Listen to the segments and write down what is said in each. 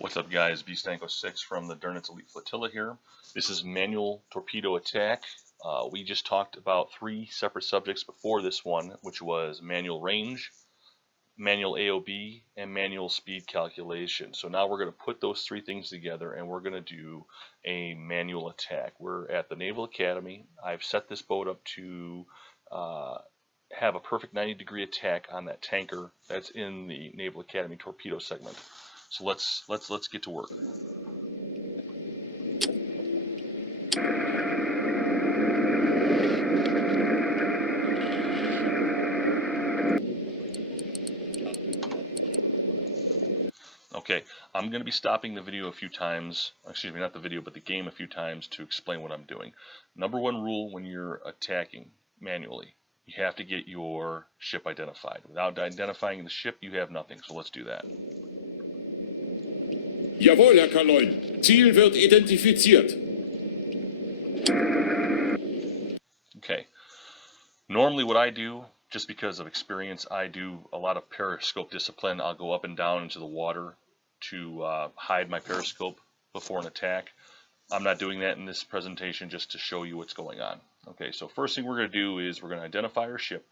What's up, guys? Bstanko6 from the Doenitz Elite Flotilla here. This is manual torpedo attack. We just talked about 3 separate subjects before this one, which was manual range, manual AOB, and manual speed calculation. So now we're going to put those 3 things together and we're going to do a manual attack. We're at the Naval Academy. I've set this boat up to have a perfect 90-degree attack on that tanker that's in the Naval Academy torpedo segment. So let's get to work. Okay, I'm going to be stopping the video a few times, excuse me, not the video, but the game a few times to explain what I'm doing. Number 1 rule when you're attacking manually, you have to get your ship identified. Without identifying the ship, you have nothing, so let's do that. Jawohl, Herr Kaloin. Ziel wird identifiziert. Okay. Normally what I do, just because of experience, I do a lot of periscope discipline. I'll go up and down into the water to hide my periscope before an attack. I'm not doing that in this presentation, just to show you what's going on. Okay, so first thing we're going to do is we're going to identify our ship.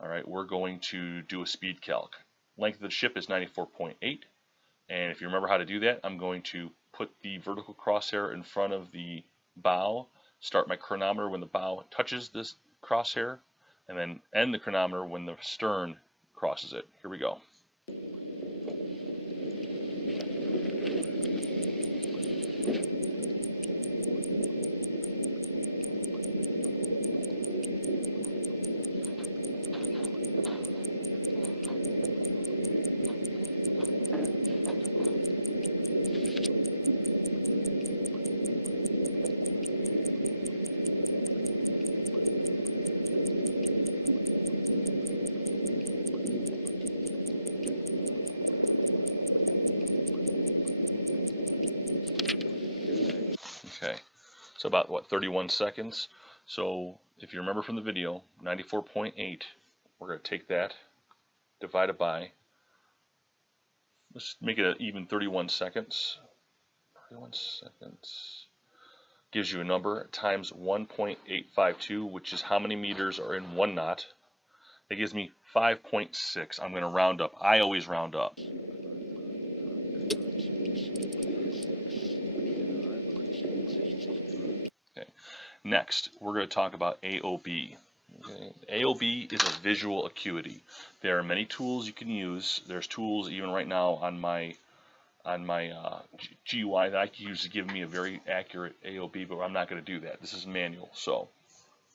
All right, we're going to do a speed calc. Length of the ship is 94.8. And if you remember how to do that, I'm going to put the vertical crosshair in front of the bow, start my chronometer when the bow touches this crosshair, and then end the chronometer when the stern crosses it. Here we go. Okay, so about, what, 31 seconds. So if you remember from the video, 94.8, we're going to take that, divided by, let's make it an even 31 seconds. 31 seconds gives you a number times 1.852, which is how many meters are in 1 knot. It gives me 5.6. I'm going to round up. I always round up. Next, we're going to talk about AOB. Okay. AOB is a visual acuity. There are many tools you can use. There's tools even right now on my GUI that I can use to give me a very accurate AOB, but I'm not going to do that. This is manual. So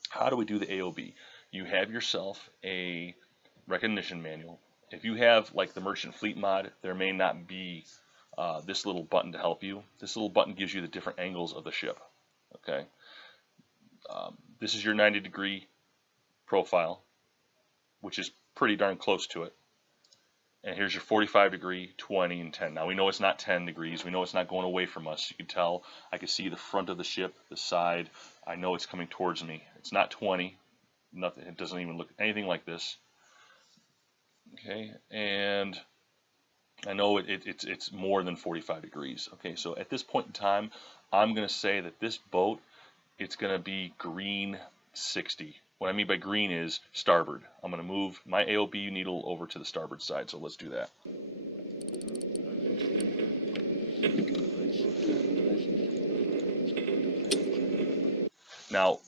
how do we do the AOB? You have yourself a recognition manual. If you have like the Merchant Fleet mod, there may not be this little button to help you. This little button gives you the different angles of the ship. Okay. This is your 90-degree profile, which is pretty darn close to it. And here's your 45-degree, 20, and 10. Now we know it's not 10 degrees. We know it's not going away from us. You can tell. I can see the front of the ship, the side. I know it's coming towards me. It's not 20. Nothing. It doesn't even look anything like this. Okay, and I know it's more than 45 degrees. Okay, so at this point in time, I'm going to say that this boat, it's going to be green 60. What I mean by green is starboard. I'm going to move my AOB needle over to the starboard side, so let's do that. Now,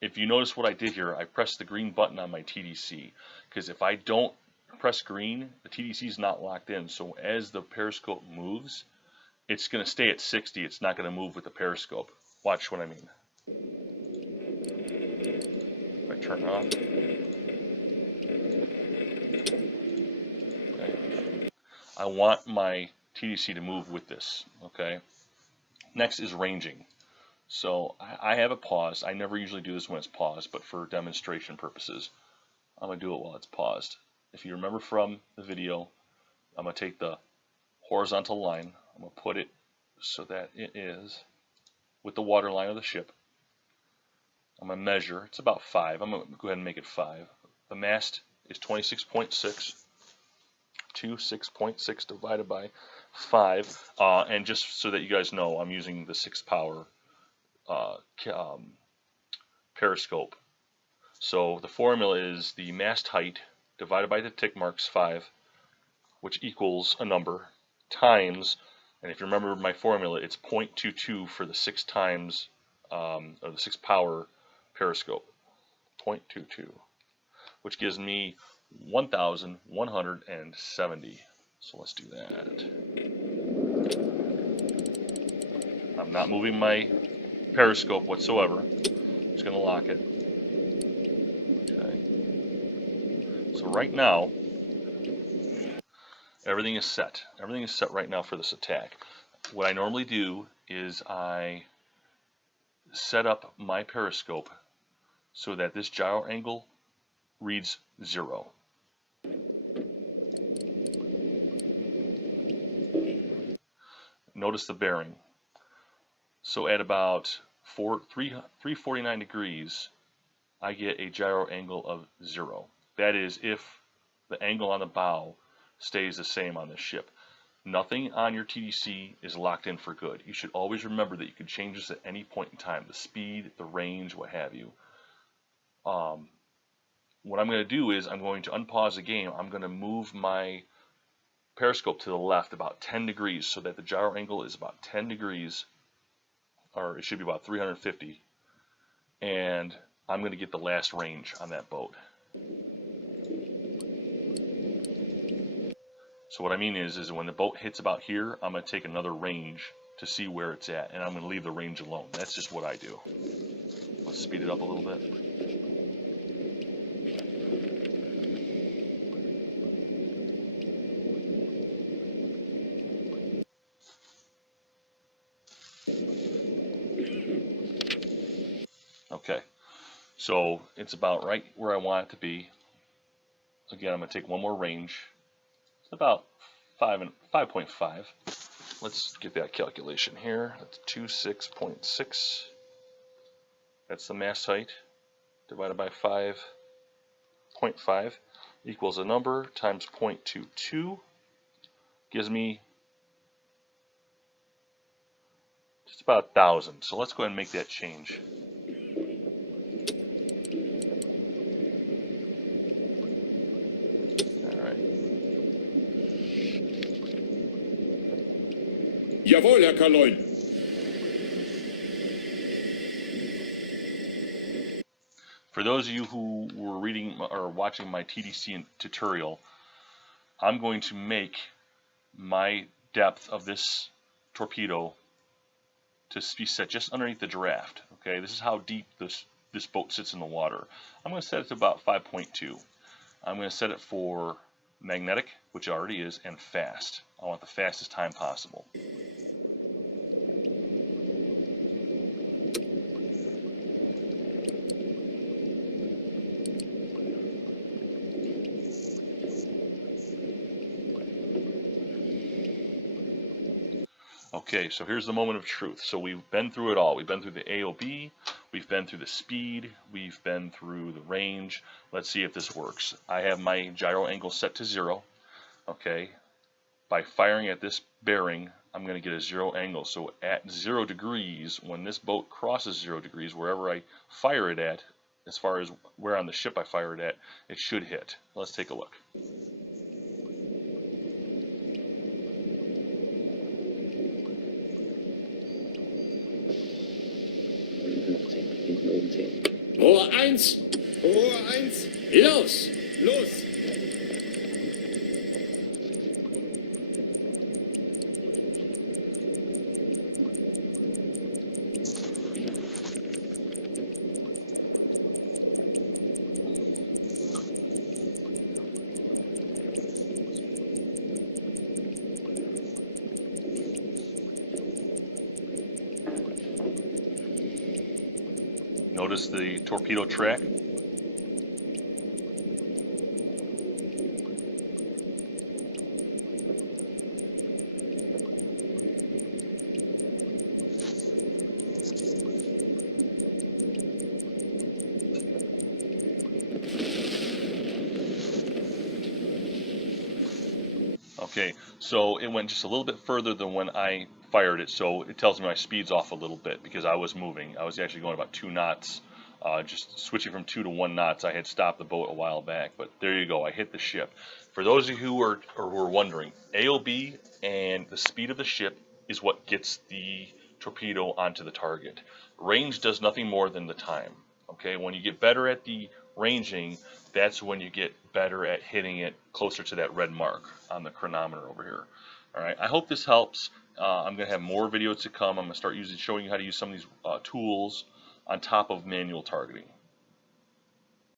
if you notice what I did here, I pressed the green button on my TDC, because if I don't press green, the TDC is not locked in. So as the periscope moves, it's going to stay at 60. It's not going to move with the periscope. Watch what I mean. If I turn it off. Okay. I want my TDC to move with this. Okay. Next is ranging. So I have it paused. I never usually do this when it's paused, but for demonstration purposes, I'm going to do it while it's paused. If you remember from the video, I'm going to take the horizontal line. I'm going to put it so that it is with the water line of the ship. I'm going to measure. It's about 5. I'm going to go ahead and make it 5. The mast is 26.6. 26.6 divided by 5, and just so that you guys know, I'm using the 6 power periscope. So the formula is the mast height divided by the tick marks 5, which equals a number, times, and if you remember my formula, it's 0.22 for the 6 times, or the 6 power periscope, 0.22, which gives me 1,170. So let's do that. I'm not moving my periscope whatsoever. I'm just going to lock it. Okay. So right now, everything is set. Everything is set right now for this attack. What I normally do is I set up my periscope so that this gyro angle reads 0. Notice the bearing. So at about 349 degrees, I get a gyro angle of 0. That is if the angle on the bow stays the same on this ship. Nothing on your TDC is locked in for good. You should always remember that you can change this at any point in time. The speed, the range, what have you. What I'm going to do is I'm going to unpause the game. I'm going to move my periscope to the left about 10 degrees so that the gyro angle is about 10 degrees, or it should be about 350, and I'm going to get the last range on that boat. So what I mean is when the boat hits about here, I'm going to take another range to see where it's at, and I'm going to leave the range alone. That's just what I do. Let's speed it up a little bit. Okay, so it's about right where I want it to be. Again, I'm going to take one more range. It's about 5.5. Let's get that calculation here. That's 26.6. That's the mast height divided by 5.5 equals a number times 0.22. Gives me just about 1,000. So let's go ahead and make that change. Jawohl, Herr Kaloin. For those of you who were reading or watching my TDC tutorial, I'm going to make my depth of this torpedo to be set just underneath the draft. Okay, this is how deep this boat sits in the water. I'm going to set it to about 5.2. I'm going to set it for magnetic, which it already is, and fast. I want the fastest time possible. Okay, so here's the moment of truth. So we've been through it all. We've been through the AOB, we've been through the speed, we've been through the range. Let's see if this works. I have my gyro angle set to 0. Okay, by firing at this bearing, I'm going to get a 0 angle. So at 0 degrees, when this boat crosses 0 degrees, wherever I fire it at, as far as where on the ship I fire it at, it should hit. Let's take a look. Rohr 1. Rohr 1. Los. Los. Notice the torpedo track. Okay, so it went just a little bit further than when I fired it, so it tells me my speed's off a little bit because I was moving. I was actually going about 2 knots, just switching from 2 to 1 knots. I had stopped the boat a while back, but there you go. I hit the ship. For those of you who are wondering, AOB and the speed of the ship is what gets the torpedo onto the target. Range does nothing more than the time. Okay, when you get better at the ranging, that's when you get better at hitting it closer to that red mark on the chronometer over here. All right, I hope this helps. I'm going to have more videos to come. I'm going to start showing you how to use some of these tools on top of manual targeting.